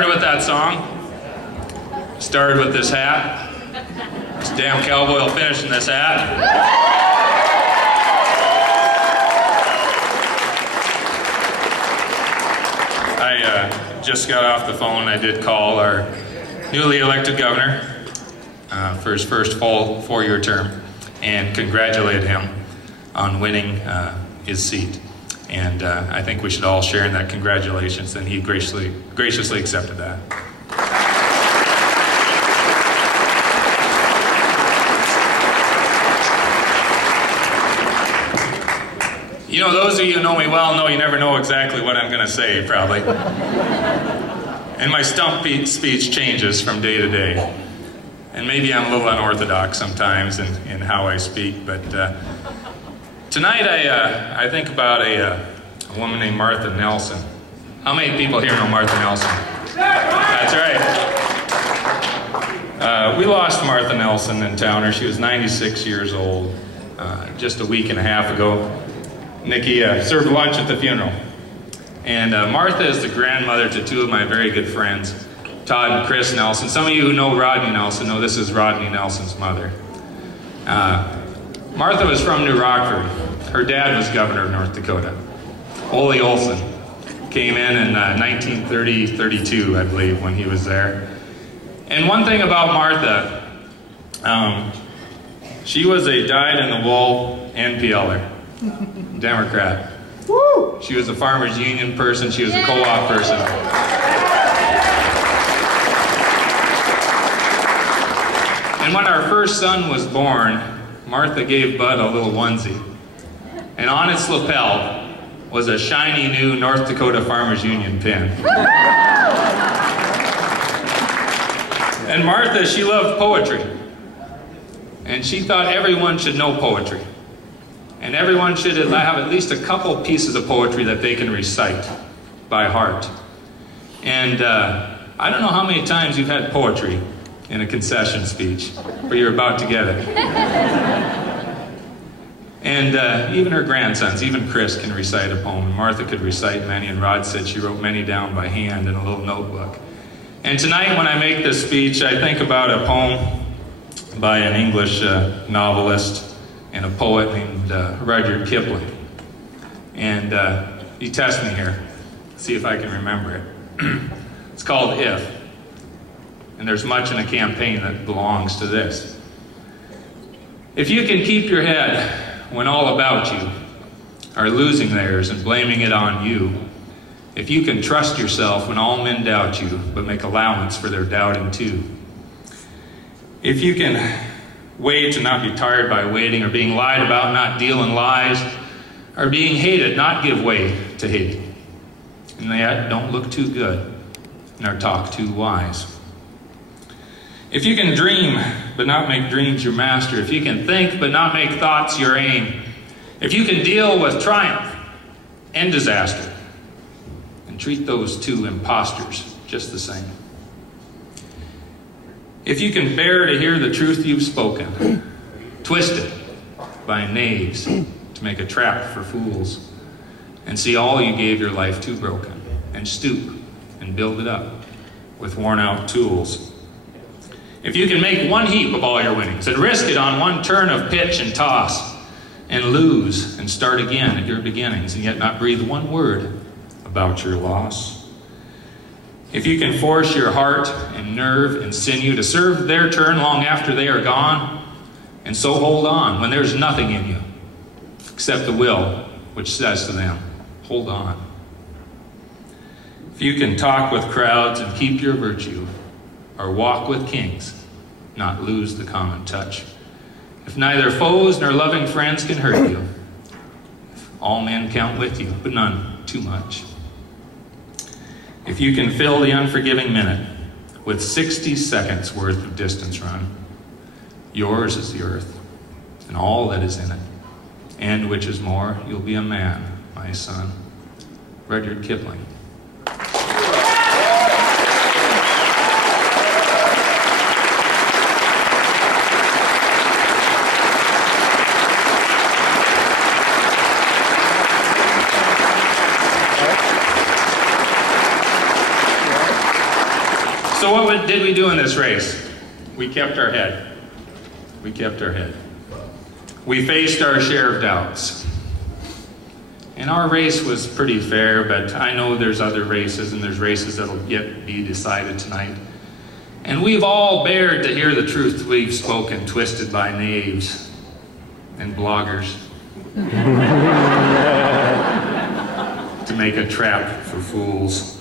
started with that song. Started with this hat. This damn cowboy will finish in this hat. I just got off the phone. I did call our newly elected governor for his first full 4-year term and congratulate him on winning his seat. And I think we should all share in that congratulations, and he graciously accepted that. You know, those of you who know me well know you never know exactly what I'm going to say, probably. And my stump speech changes from day to day. And maybe I'm a little unorthodox sometimes in how I speak, but tonight I think about a woman named Martha Nelson. How many people here know Martha Nelson? That's right. We lost Martha Nelson in Towner. She was 96 years old just a week and a half ago. Nikki served lunch at the funeral. And Martha is the grandmother to 2 of my very good friends, Todd and Chris Nelson. Some of you who know Rodney Nelson know this is Rodney Nelson's mother. Martha was from New Rockford. Her dad was governor of North Dakota. Ole Olson came in 1932, I believe, when he was there. And one thing about Martha, she was a dyed-in-the-wool NPLer. Democrat. Woo! She was a farmers union person. She was a co-op person. And when our first son was born, Martha gave Bud a little onesie. And on its lapel was a shiny new North Dakota Farmers Union pin. And Martha, she loved poetry. And she thought everyone should know poetry. And everyone should have at least a couple pieces of poetry that they can recite by heart. And I don't know how many times you've had poetry in a concession speech where you're about to get it. And even her grandsons, even Chris can recite a poem. And Martha could recite many, and Rod said she wrote many down by hand in a little notebook. And tonight when I make this speech, I think about a poem by an English novelist and a poet named Rudyard Kipling. And you test me here, see if I can remember it. It's called If. And there's much in a campaign that belongs to this. If you can keep your head when all about you are losing theirs and blaming it on you, if you can trust yourself when all men doubt you, but make allowance for their doubting too, if you can wait to not be tired by waiting, or being lied about, not deal in lies, or being hated, not give way to hate, and yet don't look too good, nor talk too wise. If you can dream, but not make dreams your master, if you can think, but not make thoughts your aim, if you can deal with triumph and disaster, and treat those 2 imposters just the same. If you can bear to hear the truth you've spoken, twisted by knaves to make a trap for fools, and see all you gave your life to broken, and stoop and build it up with worn-out tools. If you can make one heap of all your winnings and risk it on one turn of pitch and toss, and lose and start again at your beginnings, and yet not breathe one word about your loss. If you can force your heart and nerve and sinew to serve their turn long after they are gone, and so hold on when there's nothing in you except the will which says to them, hold on. If you can talk with crowds and keep your virtue, or walk with kings, not lose the common touch. If neither foes nor loving friends can hurt you, if all men count with you, but none too much. If you can fill the unforgiving minute with 60 seconds worth of distance run, yours is the earth and all that is in it, and which is more, you'll be a man, my son. Rudyard Kipling. doing this race, we kept our head. We kept our head. We faced our share of doubts. And our race was pretty fair, but I know there's other races, and there's races that'll yet be decided tonight. And we've all bared to hear the truth we've spoken, twisted by knaves and bloggers to make a trap for fools.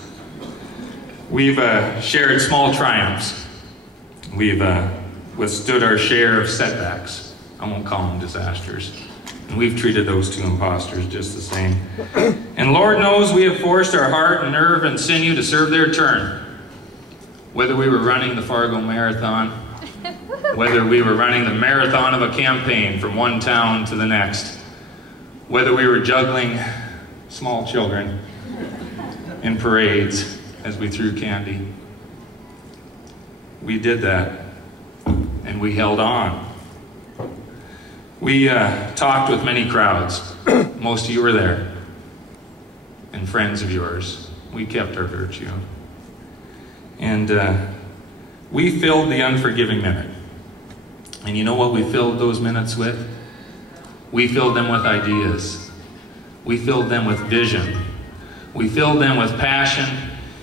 We've shared small triumphs. We've withstood our share of setbacks. I won't call them disasters. And we've treated those two imposters just the same. And Lord knows we have forced our heart and nerve and sinew to serve their turn. Whether we were running the Fargo Marathon, whether we were running the marathon of a campaign from one town to the next, whether we were juggling small children in parades as we threw candy. We did that, and we held on. We talked with many crowds. Most of you were there, and friends of yours. We kept our virtue. And we filled the unforgiving minute. And you know what we filled those minutes with? We filled them with ideas. We filled them with vision. We filled them with passion.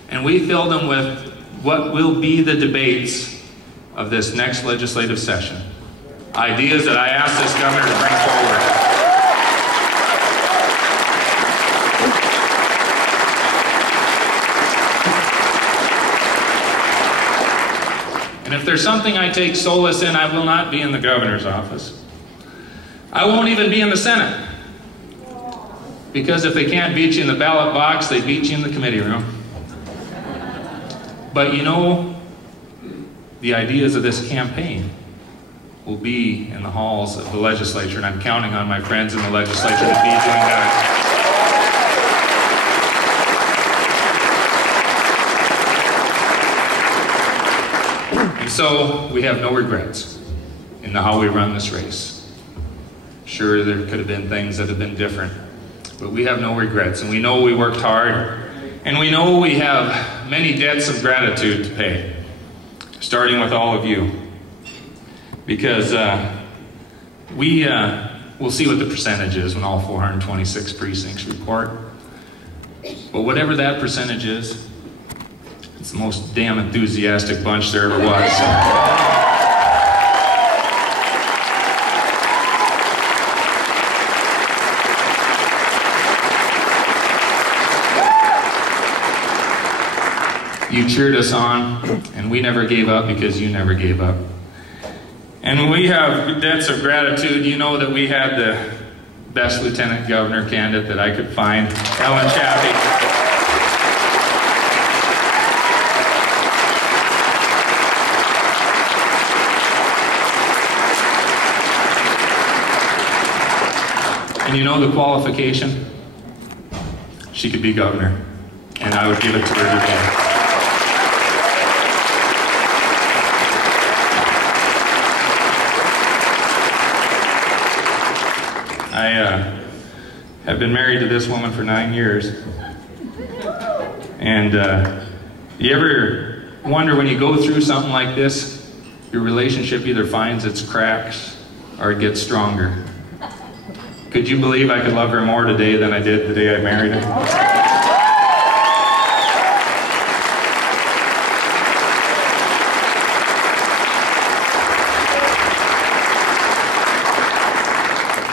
And we filled them with what will be the debates of this next legislative session. Ideas that I asked this governor to bring forward. And if there's something I take solace in, I will not be in the governor's office. I won't even be in the Senate. Because if they can't beat you in the ballot box, they beat you in the committee room. But you know, the ideas of this campaign will be in the halls of the legislature, and I'm counting on my friends in the legislature to be doing that. And so we have no regrets in how we run this race. Sure, there could have been things that have been different, but we have no regrets, and we know we worked hard, and we know we have many debts of gratitude to pay, starting with all of you. Because we'll see what the percentage is when all 426 precincts report. But whatever that percentage is, it's the most damn enthusiastic bunch there ever was. You cheered us on, and we never gave up because you never gave up. And we have debts of gratitude. You know that we had the best lieutenant governor candidate that I could find, Ellen Chaffee. And you know the qualification? She could be governor, and I would give it to her today. I have been married to this woman for 9 years. And you ever wonder when you go through something like this, your relationship either finds its cracks or it gets stronger. Could you believe I could love her more today than I did the day I married her?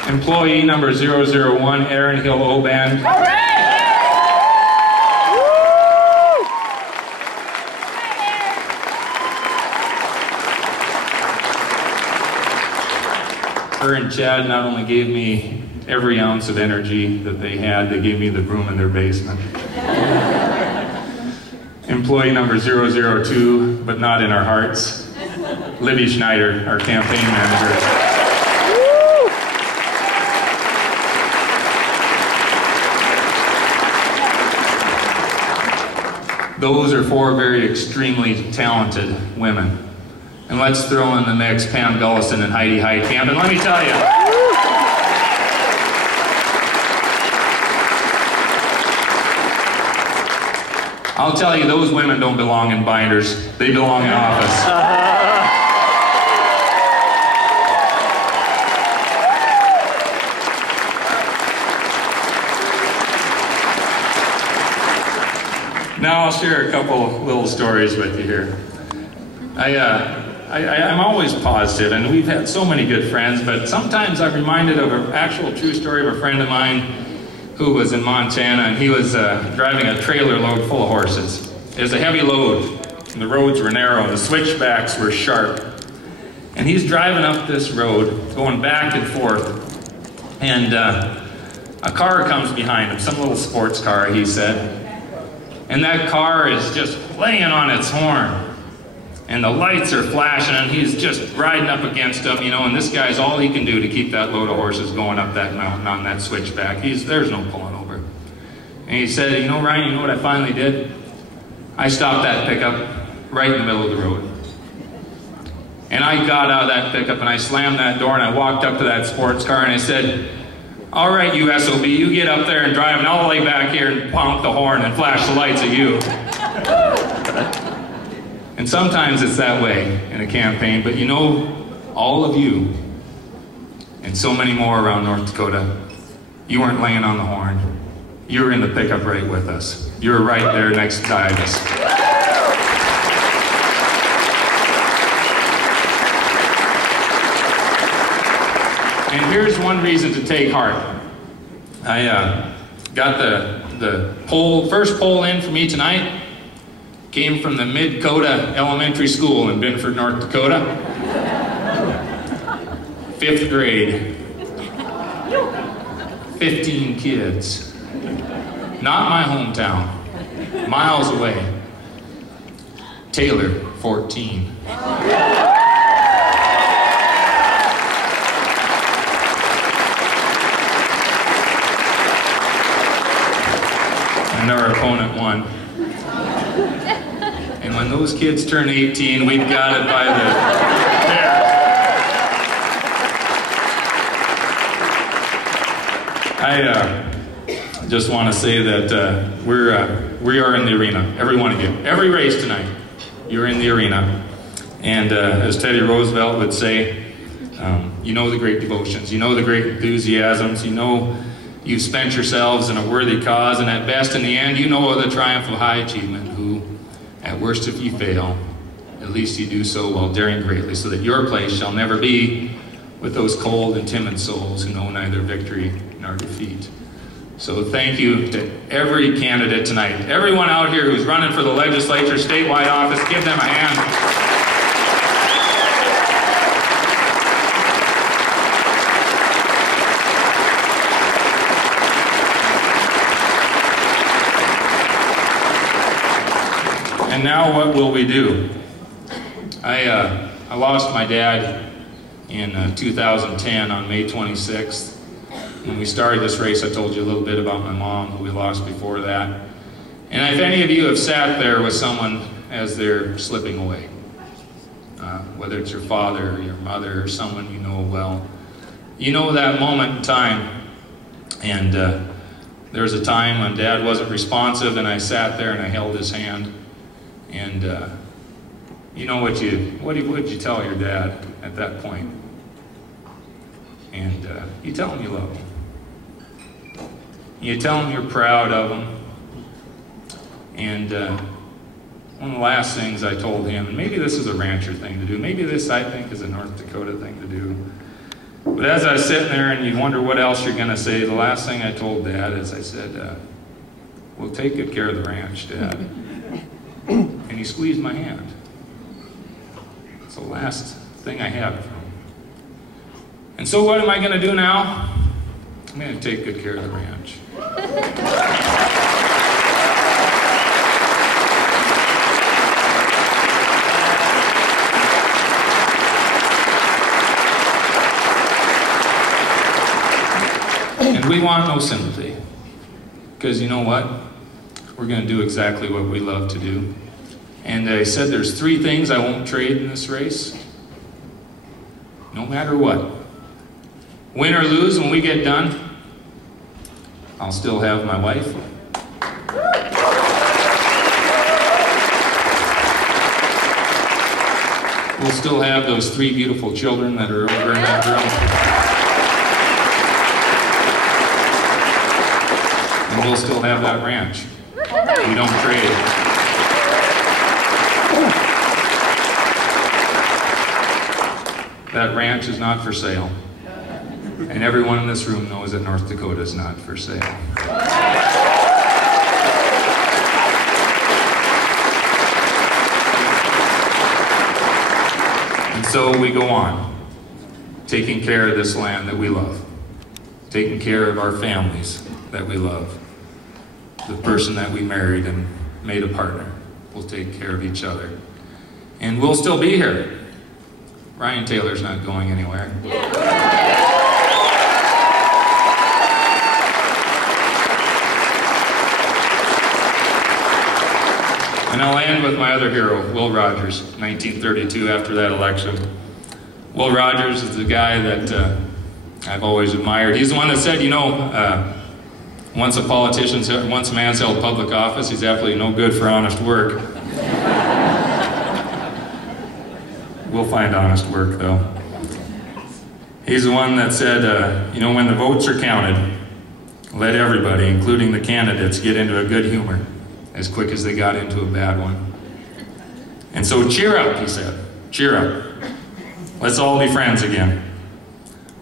Employee number 001, Aaron Hill Oban. Her and Chad not only gave me every ounce of energy that they had, they gave me the room in their basement. Employee number 002, but not in our hearts, Libby Schneider, our campaign manager. Those are four very extremely talented women. And let's throw in the mix Pam Gullison and Heidi Heitkamp. And let me tell you, I'll tell you, those women don't belong in binders. They belong in office. Now I'll share a couple little stories with you here. I'm always positive, and we've had so many good friends, but sometimes I'm reminded of an actual true story of a friend of mine who was in Montana, and he was driving a trailer load full of horses. It was a heavy load, and the roads were narrow, and the switchbacks were sharp. And he's driving up this road, going back and forth, and a car comes behind him, some little sports car, he said. And that car is just playing on its horn. And the lights are flashing, and he's just riding up against them, you know, and this guy's all he can do to keep that load of horses going up that mountain on that switchback. There's no pulling over. And he said, you know, Ryan, you know what I finally did? I stopped that pickup right in the middle of the road. And I got out of that pickup, and I slammed that door, and I walked up to that sports car, and I said, all right, you SOB, you get up there and drive, and I'll lay back here and honk the horn and flash the lights at you. And sometimes it's that way in a campaign, but you know, all of you, and so many more around North Dakota, you weren't laying on the horn. You were in the pickup right with us. You were right there next to us. And here's one reason to take heart. I got the first poll in for me tonight. Came from the Mid-Dakota Elementary School in Binford, North Dakota. 5th grade. 15 kids. Not my hometown. Miles away. Taylor, 14. And our opponent won. And when those kids turn 18, we've got it by the hair. I just want to say that we are in the arena, every one of you. Every race tonight, you're in the arena. And as Teddy Roosevelt would say, you know the great devotions, you know the great enthusiasms, you know you've spent yourselves in a worthy cause, and at best, in the end, you know the triumph of high achievement, who, at worst, if you fail, at least you do so while daring greatly, so that your place shall never be with those cold and timid souls who know neither victory nor defeat. So thank you to every candidate tonight. Everyone out here who's running for the legislature, statewide office, give them a hand. And now what will we do? I lost my dad in 2010 on May 26th. When we started this race, I told you a little bit about my mom, who we lost before that. And if any of you have sat there with someone as they're slipping away, whether it's your father or your mother or someone you know well, you know that moment in time. And there was a time when Dad wasn't responsive, and I sat there and I held his hand. And you know what you tell your dad at that point? And you tell him you love him. You tell him you're proud of him. And one of the last things I told him, and maybe this is a rancher thing to do, maybe this I think is a North Dakota thing to do, but as I was sitting there and you wonder what else you're going to say, the last thing I told Dad is I said, we'll take good care of the ranch, Dad. And he squeezed my hand. It's the last thing I have from him. And so what am I going to do now? I'm going to take good care of the ranch. And we want no sympathy. Because you know what? We're going to do exactly what we love to do. And I said there's 3 things I won't trade in this race. No matter what. Win or lose, when we get done, I'll still have my wife. We'll still have those 3 beautiful children that are over in that room. And we'll still have that ranch. We don't trade it. That ranch is not for sale. And everyone in this room knows that North Dakota is not for sale. And so we go on, taking care of this land that we love, taking care of our families that we love, the person that we married and made a partner. We'll take care of each other. And we'll still be here. Ryan Taylor's not going anywhere. And I'll end with my other hero, Will Rogers, 1932, after that election. Will Rogers is the guy that I've always admired. He's the one that said, you know, once a man's held public office, he's absolutely no good for honest work. We'll find honest work, though. He's the one that said, you know, when the votes are counted, let everybody, including the candidates, get into a good humor as quick as they got into a bad one. And so cheer up, he said. Cheer up. Let's all be friends again.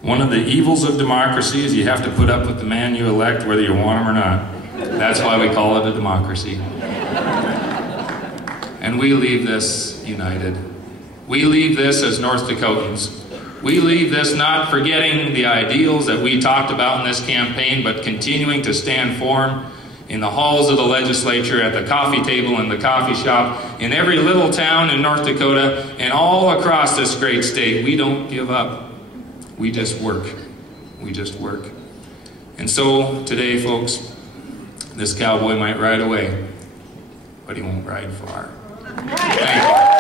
One of the evils of democracy is you have to put up with the man you elect whether you want him or not. That's why we call it a democracy. And we leave this united. We leave this as North Dakotans. We leave this not forgetting the ideals that we talked about in this campaign, but continuing to stand firm in the halls of the legislature, at the coffee table, in the coffee shop, in every little town in North Dakota, and all across this great state. We don't give up. We just work. We just work. And so today, folks, this cowboy might ride away, but he won't ride far. Thank you.